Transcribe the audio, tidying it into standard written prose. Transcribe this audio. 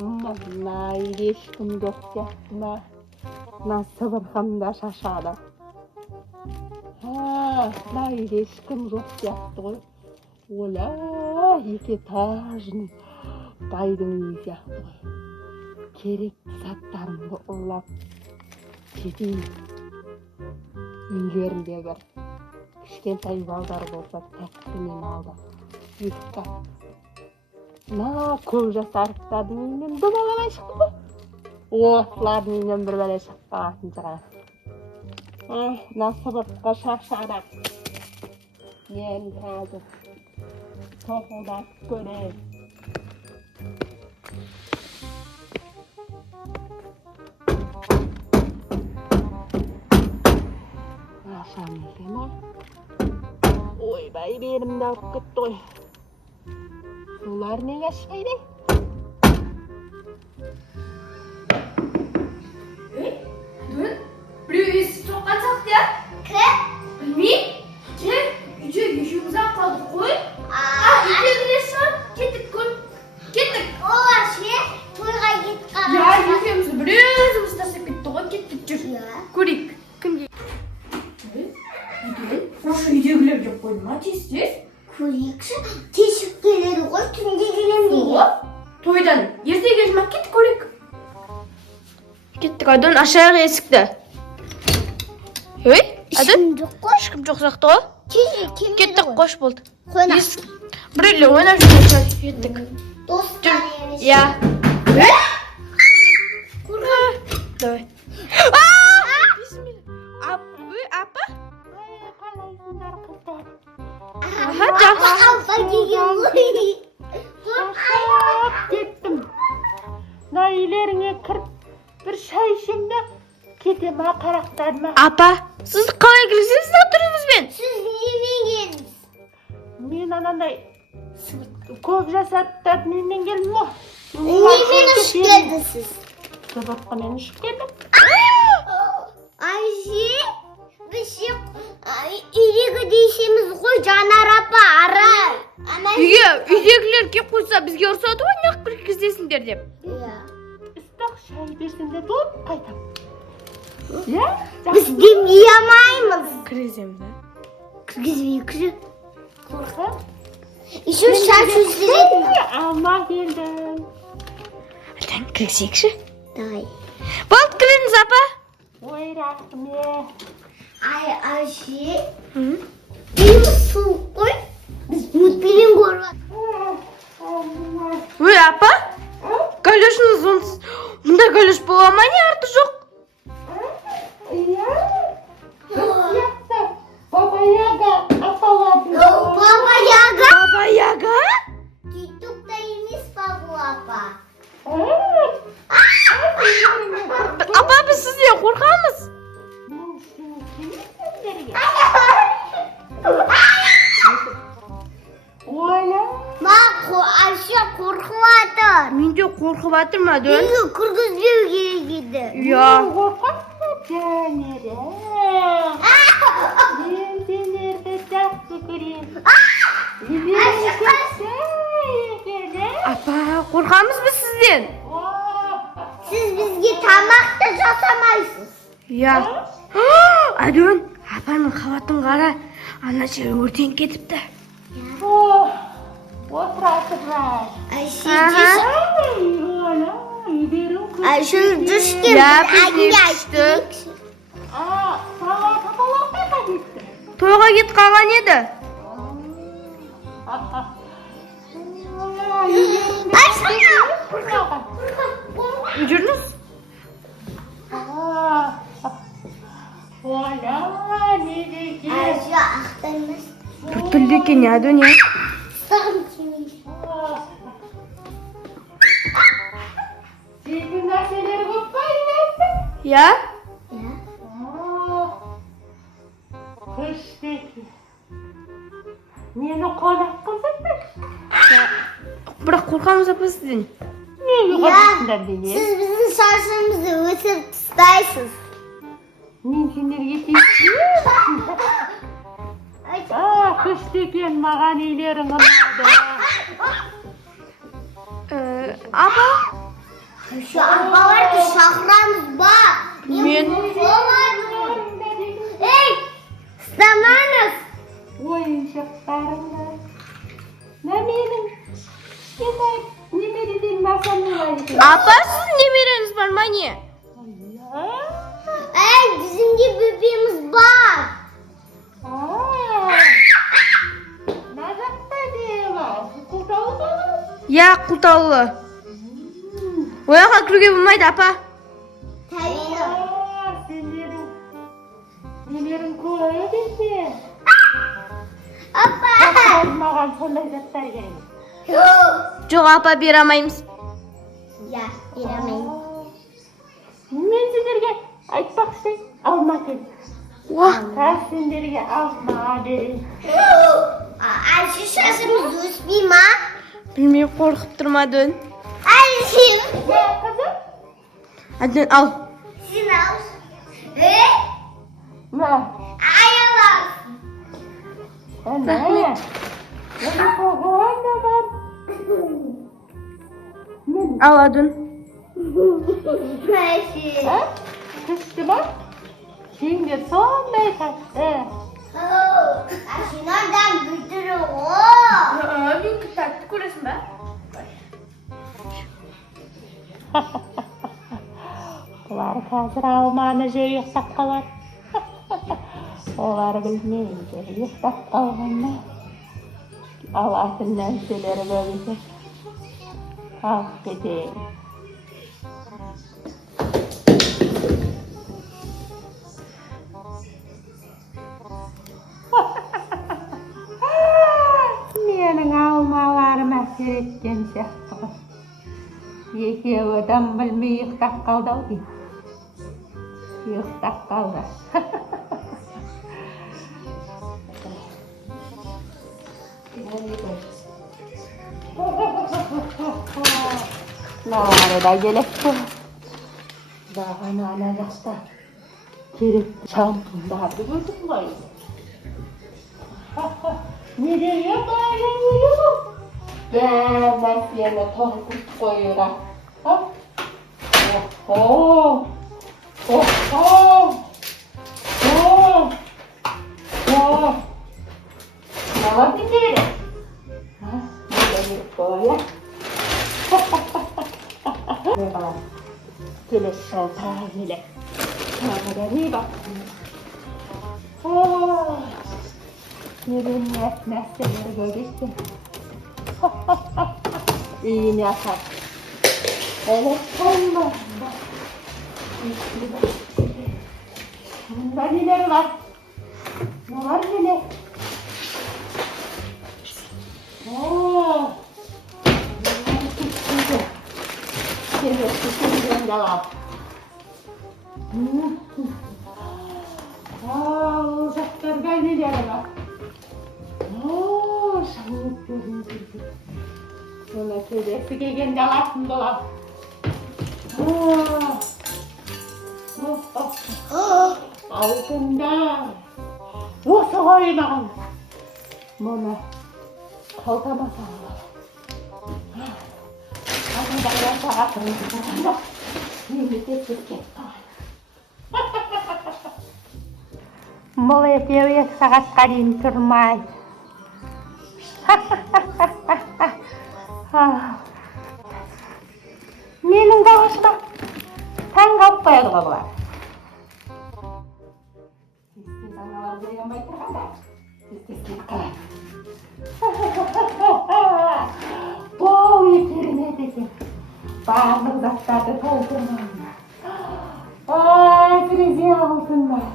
Vallahi ешкім жоқ сияқты ма? Мына Сыбырханда шашады. Vallahi ешкім жоқ сияқты ғой. Оля, екі этажный байдың үйі сияқты ғой. Керекті заттарымды ұрлап кетейін. Үйлерінде бір кішкентай балдар болса тәттімен алды. Ұйықтап. Көк жасарықтардың үйінен бір бала шықты ғой. Осылардың үйінен бір бала шықпағасын шығар. Сыбыртқа шашадық. Мен қазір тоқылдап көрейін. Ашам екен ма? Ойбай, берімді алып кетті ғой. Солар неге ашпайды? Біреу есік соққан сияқты ya? Кім? Білмеймін. Кел, үйде екеуміз-ақ қалдық қой. Үйде білесің, кеттік көр. Кеттік. Тойға кетіп қалдық. Ya, екеуміз біреуіміз тастап кетті ғой, кеттік жүр. Көрейік. Кімге? Осы үйдегілер деп қойдың ма, тез-тез? Көрейікші, тесіп келеді ғой, түнде келем деген. Тойдан ерте келді ма, кеттік көрейік. Кеттік, Айдон, ашайық есікті. Ей, Айдон? Ешкім жоқ қой. Ешкім жоқ сияқты ғой. Кеттік, қош болды. Қойна. Біреулер ойнап жүрген кеттік. Достар емес. Я. Давай. Апа? Қалайсыңдар қыздар? Апа деген ғой. Шаршап кеттім. Үйлеріңе кіріп бір шай ішем де кетем қарақтарыма. Апа, сіз қалай кірсеңіз отырыңызбен? Сіз немегенсіз? Мен анандай көп жасаттардың үйінен келдім ғой. Немен ұшып келдіңіз сіз? Сыбыртқамен ұшып келдім. Айже, біз үйдегі дейсеміз ғой, Жанар апа, ара. Үйдегілер кеп қойса бізге ұрсады ғой, неғып кіргізесіңдер деп. Ыстық шай берсеңдер болып қайтам. Біз демей алмаймыз. Кіргіземіз, да? Кіргізбейікші. Қорқам? Еще шаш өздіретін. Алма келдім. Айдан кіргізейікші? Давай. Болды, кіріңіз, апа. Ой, рахмет. Айше, үйіміз суық қой. Біз өтпеден көріп. Ой, апа? Галешіңіз онсыз. Мұнда галеш бола ма, не арты жоқ? Баба-яга аталады. Баба-яга? Баба-яга? Титукта емес па бұл апа? Апа, біз сізден қорқамыз. Оля. Айше қорқып атыр. Мен де қорқып атыр ма, Дөн? Үйге кіргізбеу керек еді. Қорқасың жәнерім. Мен сендерді жақсы көрем. Апа, қорқамыз біз сізден. Сіз бізге тамақты жасамайсыз. Я. Дөн, апаның қабатын қара. Ана жер өртен кетіпті. Отырасың бар. Айше düştüm. Ya biz de düştük. Тойға кет қалған еді. Жүріңіз. Оля, не деген? Айше ақтаймыз. Бір тілді екен, я, Дөн, я. Сағым кемейді. Сіздің нәрселер көп па үйдесің? Я? Күштекі. Мені қонақ қылсыңдар. Бірақ қорқамыз апа сізден. Неге қорқасыңдар деген? Сіз біздің шашымызды өсіріп тастайсыз. Мен сендерге тиіспеймін. Күшті екен, маған үйлерің ұнады. Apa? Şu arabalar da şahramız var. Men Ey! Zamanız. Oyuncaklarımda. Ne benim? Ne dediğin masamda Apa sizin nemireniz var mı anne? Ey bizim gibi bebeğimiz var. Ya kultavlı. Oyaqa kirge bo'lmaydi apa. Tabii. Nelerin ko'raya deydi. Hoppa. Olmagan sonday zatlar kerak. Yo'q apa beramaymiz. Ya, bilemeyin. Men sizlarga aytmoqchi olmasin. Senlarga olma dedim. Ayşe sesimiz usbi ma. Bilmey qo'rqib turmadin. Ayşe. Ne kızım? Hadi al. Sınav. Ne? Ayalar. Ne? Ne kovan da var? Aladın. Ayşe. Ha? Kıstı bak. Şimdi son beyefendi. Ayşe nereden götürüyor? Bir kitap kurasın be. Ular hozir almani yo'qtab qolar. Ular bilmaydi, yo'qtab qolganda. Alasinden şeyleri böylece. Ah gideyim. Mening almalarıma seyretken сияқты. Екеуі білмей ұйықтап қалды ау деймін. Ұйықтап қалды. Nari da gelip bu. Daha nana jasta. Kerek şampundardı gördün mü? Nereye bağırıyorsun? Ben seni tohkut koyuyorum. Oho! Oho! Oh! Oh! Ne var bir kere? Böyle böyle. Ne var? Gele şalta gele. Şalta ne bak? Oh! Yerin nesneleri görüştüm. İyi ne yapar? Evet, olmaz. Bunda neler var? Ne var neler? Ooo! Evet, tutuyorum da var. Uzaklarda neler var? Ooo, soğuk görünüyor. Sonra kedisi gelgende alasın dolar. Altında. Nasıl koymam? Bunu kalkamasam. Hadi da yaşa. Şimdi tekrar. Бұл екеуі 2 сағатқа дейін тұрмайды. Менің дауысыма таң қалып қояды ғой бұлар. Сесте таналар оянбай тұрғанда, сесте қалады. Бұл керемет екен. Барлық заттарды толтырмағанда. Әсіресе алтындар.